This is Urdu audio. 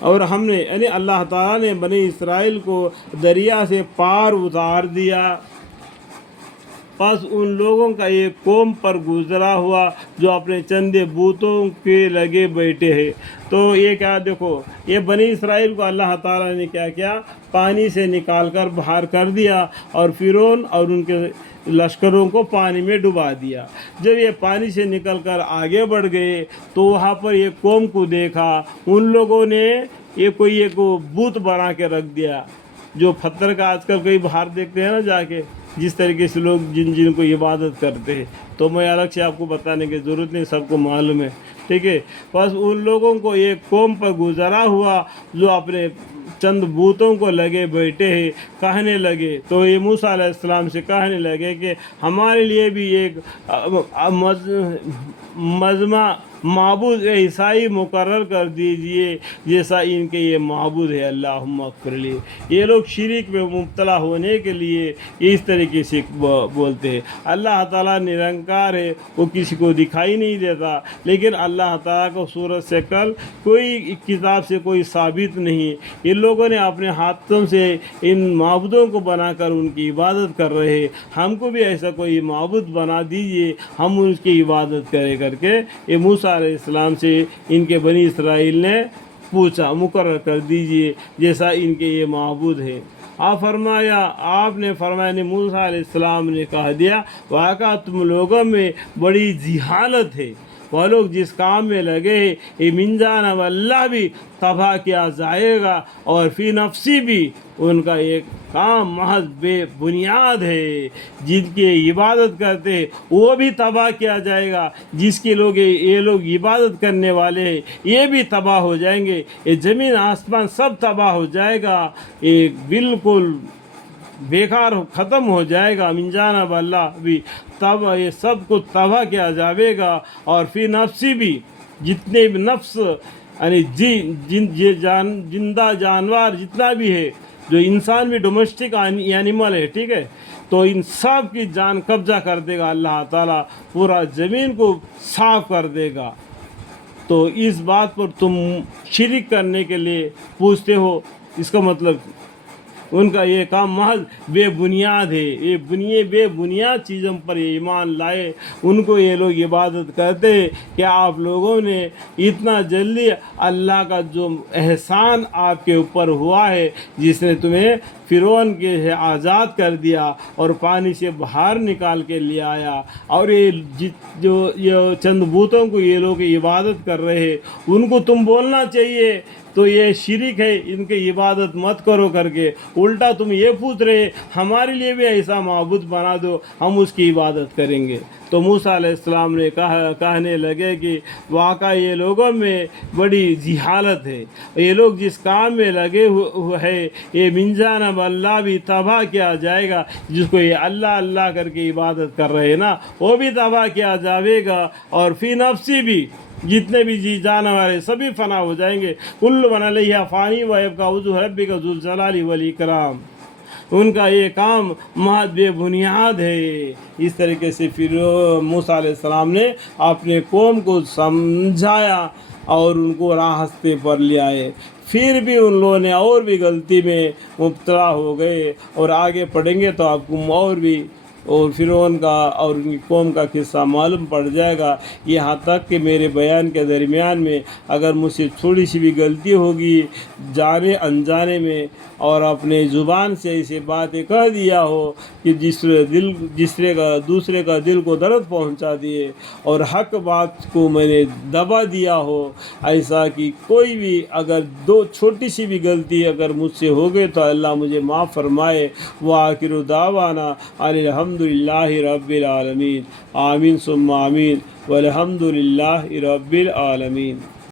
اور ہم نے یعنی اللہ تعالیٰ نے بنی اسرائیل کو دریا سے پار اتار دیا، پس ان لوگوں کا ایک قوم پر گزرا ہوا جو اپنے چندے بوتوں کے لگے بیٹھے ہیں۔ تو یہ کیا دیکھو، یہ بنی اسرائیل کو اللہ تعالیٰ نے کیا کیا، پانی سے نکال کر باہر کر دیا اور فرعون اور ان کے لشکروں کو پانی میں ڈبا دیا۔ جب یہ پانی سے نکل کر آگے بڑھ گئے تو وہاں پر ایک قوم کو دیکھا، ان لوگوں نے ایک بت بنا کے رکھ دیا، جو پتھر کا آج کل کوئی باہر دیکھتے ہیں نا جا کے، جس طریقے سے لوگ جن کو عبادت کرتے ہیں، تو میں الگ سے آپ کو بتانے کی ضرورت نہیں، سب کو معلوم ہے، ٹھیک ہے۔ بس ان لوگوں کو ایک قوم پر گزرا ہوا جو اپنے چند بوتوں کو لگے بیٹھے ہیں، کہنے لگے، تو یہ موسیٰ علیہ السلام سے کہنے لگے کہ ہمارے لیے بھی ایک مجمع معبود عیسائی مقرر کر دیجئے جیسا ان کے یہ معبود ہے، اللہم اغفر لی۔ یہ لوگ شرک میں مبتلا ہونے کے لیے اس طریقے سے بولتے ہیں۔ اللہ تعالیٰ نرنکار ہے، وہ کسی کو دکھائی نہیں دیتا، لیکن اللہ تعالیٰ کو صورت سے کل کوئی کتاب سے کوئی ثابت نہیں۔ ان لوگوں نے اپنے ہاتھوں سے ان معبودوں کو بنا کر ان کی عبادت کر رہے ہیں، ہم کو بھی ایسا کوئی معبود بنا دیجئے، ہم اس کی عبادت کرے کر کے یہ موسیٰ علیہ السلام سے ان کے بنی اسرائیل نے پوچھا، مقرر کر دیجئے جیسا ان کے یہ معبود ہے۔ آپ نے فرمایا، موسیٰ علیہ السلام نے کہہ دیا، واقعہ تم لوگوں میں بڑی جہالت ہے، وہ لوگ جس کام میں لگے ہیں یہ من جانب اللہ بھی تباہ کیا جائے گا، اور فی نفسی بھی ان کا ایک کام محض بے بنیاد ہے، جن کی عبادت کرتے ہیں وہ بھی تباہ کیا جائے گا، جس کے یہ لوگ عبادت کرنے والے ہیں یہ بھی تباہ ہو جائیں گے، یہ زمین آسمان سب تباہ ہو جائے گا، یہ بالکل بیکار ختم ہو جائے گا، من جانب اللہ بھی تب یہ سب کو تباہ کیا جائے گا، اور فی نفسی بھی جتنے بھی نفس یعنی زندہ جانور جتنا بھی ہے، جو انسان بھی ڈومیسٹک اینیمل ہے، ٹھیک ہے، تو ان سب کی جان قبضہ کر دے گا اللہ تعالیٰ، پورا زمین کو صاف کر دے گا۔ تو اس بات پر تم شرک کرنے کے لیے پوچھتے ہو، اس کا مطلب ان کا یہ کام محض بے بنیاد ہے، یہ بے بنیاد چیزوں پر یہ ایمان لائے، ان کو یہ لوگ عبادت کرتے ہیں کہ آپ لوگوں نے اتنا جلدی اللہ کا جو احسان آپ کے اوپر ہوا ہے، جس نے تمہیں فرعون کے آزاد کر دیا اور پانی سے باہر نکال کے لے آیا، اور یہ چند بتوں کو یہ لوگ عبادت کر رہے ہیں، ان کو تم بولنا چاہیے تو یہ شرک ہے، ان کی عبادت مت کرو کر کے، الٹا تم یہ پوچھ رہے ہمارے لیے بھی ایسا معبود بنا دو، ہم اس کی عبادت کریں گے۔ تو موسیٰ علیہ السلام نے کہنے لگے کہ واقعہ یہ لوگوں میں بڑی جہالت ہے، یہ لوگ جس کام میں لگے ہوئے ہیں یہ من جانب اللہ بھی تباہ کیا جائے گا، جس کو یہ اللہ اللہ کر کے عبادت کر رہے ہیں نا وہ بھی تباہ کیا جائے گا، اور فی نفسی بھی جتنے بھی جی جانور ہیں سبھی فنا ہو جائیں گے، کل من علیہ فانی ویبقی وجہ ربک ذو الجلال والاکرام۔ ان کا یہ کام محض بے بنیاد ہے۔ اس طریقے سے پھر موسیٰ علیہ السلام نے اپنے قوم کو سمجھایا اور ان کو راستے پر لے آئے، پھر بھی ان لوگوں نے اور بھی غلطی میں مبتلا ہو گئے، اور آگے پڑھیں گے تو آپ کو اور بھی اور فرعون کا اور ان کی قوم کا قصہ معلوم پڑ جائے گا۔ یہاں تک کہ میرے بیان کے درمیان میں اگر مجھ سے تھوڑی سی بھی غلطی ہوگی جانے انجانے میں، اور اپنے زبان سے ایسی باتیں کہہ دیا ہو کہ دوسرے کا دل کو درد پہنچا دیے، اور حق بات کو میں نے دبا دیا ہو، ایسا کہ کوئی بھی اگر چھوٹی سی بھی غلطی اگر مجھ سے ہو گئے تو اللہ مجھے معاف فرمائے۔ وآخر دعوانا الحمد للہ رب العالمین، آمین ثم آمین، والحمد للہ رب العالمین۔